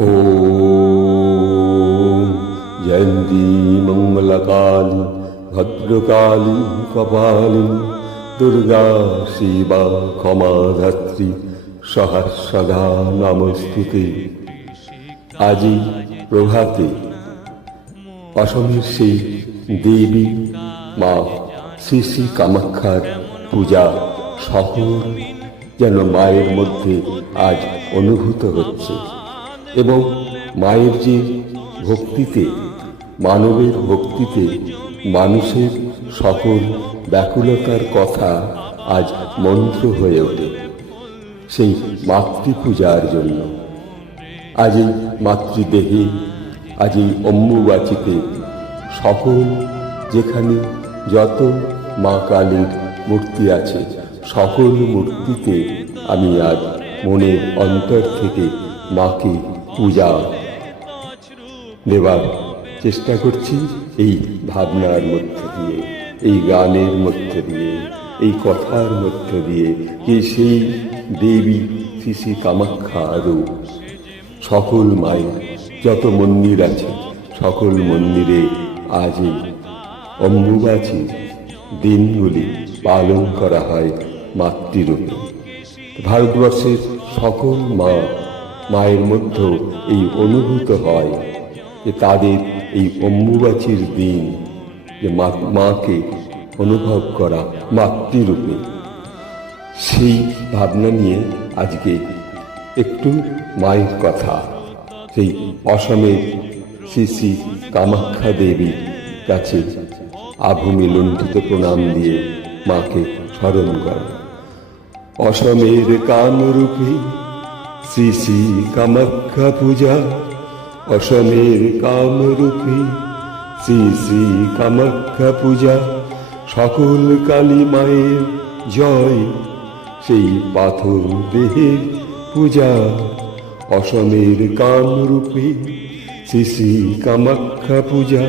ॐ जयन्ती मङ्गलकाली भद्रकाली कपाली दुर्गा शिवा क्षमाधात्री सहस्रधा नमस्तुते। আজি প্রভাতে অসমের সেই দেবী মা শ্রী শ্রী কামাখ্যার পূজা সকল যেন মায়ের মধ্যে আজ অনুভূত হচ্ছে এবং মায়ের যে ভক্তিতে, মানবের ভক্তিতে মানুষের সকল ব্যাকুলতার কথা আজ মন্ত্র হয়ে ওঠে সেই মাতৃপূজার জন্য। আজ এই মাতৃদেহে, আজ এই অম্বুবাচীতে সকল যেখানে যত মা কালীর মূর্তি আছে সকল মূর্তিতে আমি আজ মনের অন্তর থেকে মাকে পূজা দেবার চেষ্টা করছি। এই ভাবনার মধ্যে দিয়ে, এই গানের মধ্যে দিয়ে, এই কথার মধ্যে দিয়ে যে সেই দেবী শ্রী শ্রী কামাখ্যা রূপ সকল মায়ের যত মন্দির আছে সকল মন্দিরে আজ এই অম্বুবাচী দিনগুলি পালন করা হয় মাতৃরূপে। ভারতবর্ষের সকল মায়ের মধ্যেও এই অনুভূত হয় যে তাদের এই অম্বুবাচীর দিন যে মাকে অনুভব করা মাতৃরূপে, সেই ভাবনা নিয়ে আজকে একটু মায়ের কথা সেই অসমের শ্রী শ্রী কামাখ্যা দেবীর কাছে আভূমি লুণ্ঠিত প্রণাম দিয়ে মাকে স্মরণ করা। অসমের কামরূপী শ্রী শ্রী কামাখ্যা পূজা, অসমের কামরূপী শ্রী শ্রী কামাখ্যা পূজা, সকল কালী মায়ের জয়, সেই পাথর দেহের পূজা। অসমের কামরূপী শ্রী শ্রী কামাখ্যা পূজা,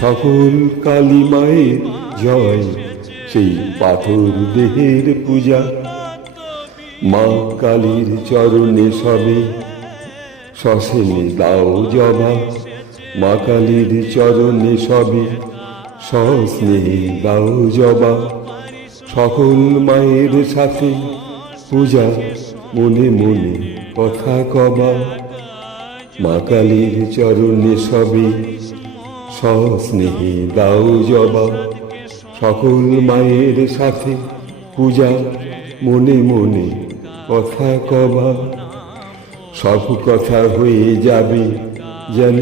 সকল কালী মায়ের জয়, সেই পাথর দেহের পূজা। মা কালীর চরণে সবে সসেনে দাও জবা, মা কালীর চরণে সবে সস্নেহে দাও জবা। সকল মায়ের সাথে পূজা, মনে মনে কথা কবা। মা কালীর চরণে সবে সস্নেহে দাও জবা। সকল মায়ের সাথে পূজা, মনে মনে কথা কবা। সব কথা হয়ে যাবে যেন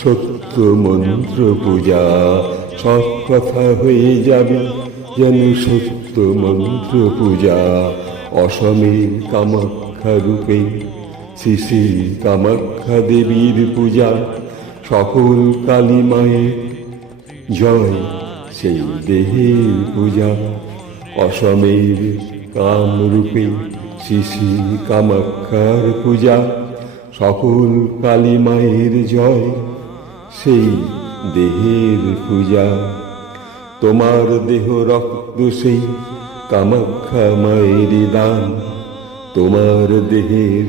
সত্য মন্ত্র পূজা, সব কথা হয়ে যাবে যেন সত্য মন্ত্র পূজা। অসমের কামাখ্যা রূপে শ্রী শ্রী কামাখ্যা দেবীর পূজা, সকল কালী মায়ের জয়, সেই দেহের পূজা। অসমের কামরূপে শ্রী শ্রী কামাখ্যার পূজা, সকল কালী মায়ের জয়, সেই দেহের পূজা। তোমার দেহ রক্ত সেই কামাখ্যা মায়ের দান, তোমার দেহের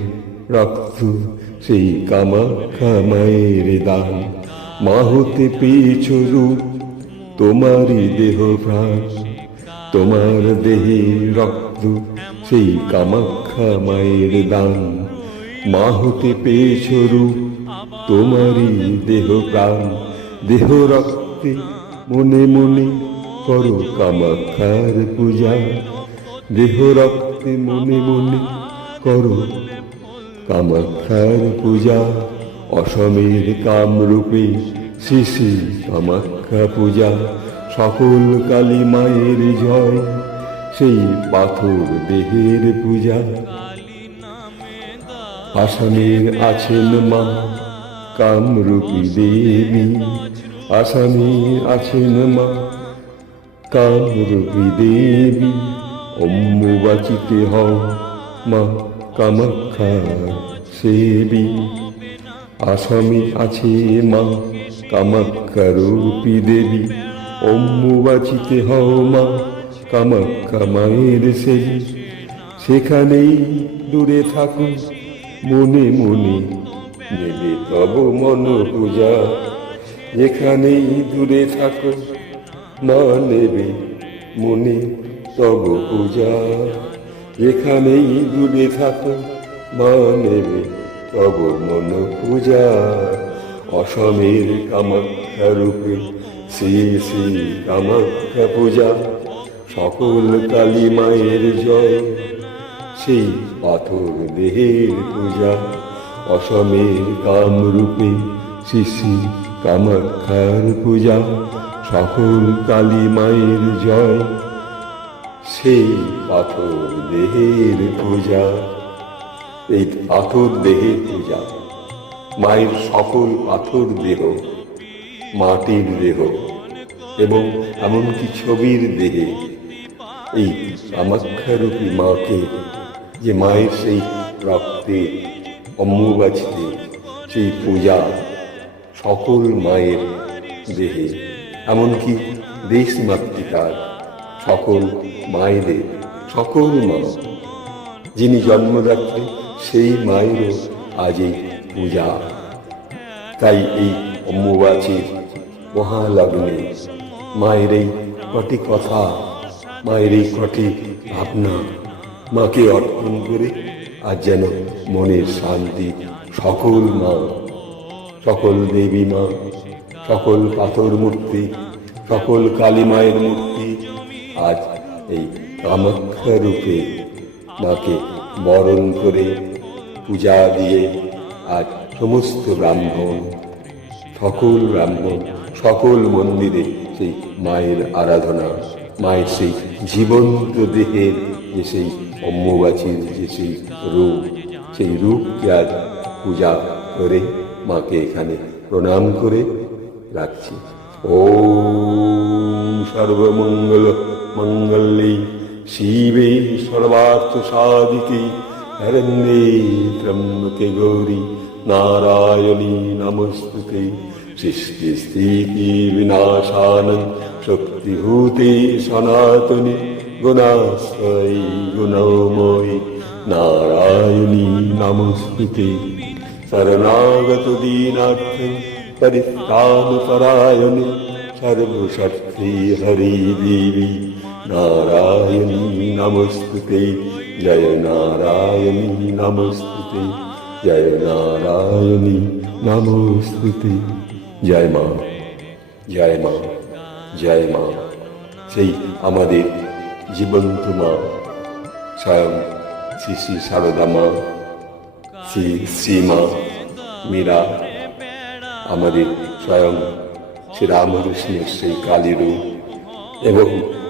রক্ত সেই কামাখ্যা মায়ের দান। মা হতে পেয়েছ রূপ, তোমারই দেহ প্রাণ, তোমার দেহের রক্ত সেই কামাখ্যা মায়ের দান। মা হতে পেয়েছ রূপ, তোমারই দেহ প্রাণ। দেহ রক্তে মনে মনে করো কামাখ্যার পূজা, দেহ রক্তে মনে মনে করো কামাখ্যার পূজা। অসমের কামরূপে শ্রী শ্রী কামাখ্যা পূজা, সকল কালী মায়ের জয়, সেই পাথর দেহের পূজা। আসামের আছেন মা কামরূপী দেবী, আসামে আছেন মা কামরূপী দেবী। অম্বুবাচীতে হও মা কামাখ্যা সেবী। আসামে আছে মা কামাখ্যা রূপী দেবী, অম্বুবাচীতে হও মা কামাখ্যা মায়ের সেবী। সেখানেই দূরে থাকো মনে মনে নেবে তব মন পূজা। যেখানেই দূরে থাকো মা নেবে মনে তব পূজা। যেখানেই দূরে থাকো মা নেবে তব মন পূজা। অসমের কামাখ্যা রূপে শ্রী শ্রী কামাখ্যা পূজা। সকল কালী মায়ের জয়, সেই পাথর দেহের পূজা। অসমের কামরূপে শ্রী শ্রী কামাখ্যার পূজা। সকল কালী মায়ের জয়, সেই পাথর দেহের পূজা। এই পাথর দেহের পূজা, মায়ের সকল পাথর দেহ, মাটির দেহ এবং এমনকি ছবির দেহে এই কামাখ্যারূপী মাকে, যে মায়ের সেই রক্তে অম্বুবাচিতে সেই পূজা সকল মায়ের দেহে, এমনকি দেশ মাতৃকার সকল মায়েদের, সকল মা যিনি জন্মদাত্রী সেই মায়েরও আজ এই পূজা। তাই এই অম্বুবাচীর মহালগ্নে মায়ের এই কটি কথা, মায়ের এই কটি ভাবনা মাকে অর্পণ করে আজ যেন মনের শান্তি সকল মা, সকল দেবী মা, সকল পাথর মূর্তি, সকল কালী মায়ের মূর্তি আজ এই কামাখ্যা রূপে মাকে বরণ করে পূজা দিয়ে আজ সমস্ত ব্রাহ্মণ, সকল ব্রাহ্মণ, সকল মন্দিরে সেই মায়ের আরাধনা, মায়ের সেই জীবন্ত দেহের যে সেই অম্বুবাচীর যে সেই রূপ, সেই রূপকে আজ পূজা করে মাকে এখানে প্রণাম করে রাখছি। ওম সর্বমঙ্গল মঙ্গলে শিবে সর্বার্থ সাধিকে শরণ্যে ত্র্যম্বকে গৌরী নারায়ণী নমস্তুতে। সৃষ্টি স্থিতি বিনাশানং শক্তিভূতে সনাতনে গুণাশ্রয়ী গুণময়ী নারায়ণী নমস্তুতে। শরণাগত দীনার্থ পরিত্রাণপরায়ণে সর্বশক্তি হরি দেবী নারায়ণী নমস্তুতে। জয় নারায়ণী নমস্তুতে, জয় নারায়ণী নমস্তুতে। জয় মা, জয় মা, জয় মা। সেই আমাদের জীবন্ত মা স্বয়ং শ্রী শ্রী সারদা মা, শ্রী শ্রীমা মীরা, আমাদের স্বয়ং শ্রী রামকৃষ্ণের সেই কালী রূপ এবং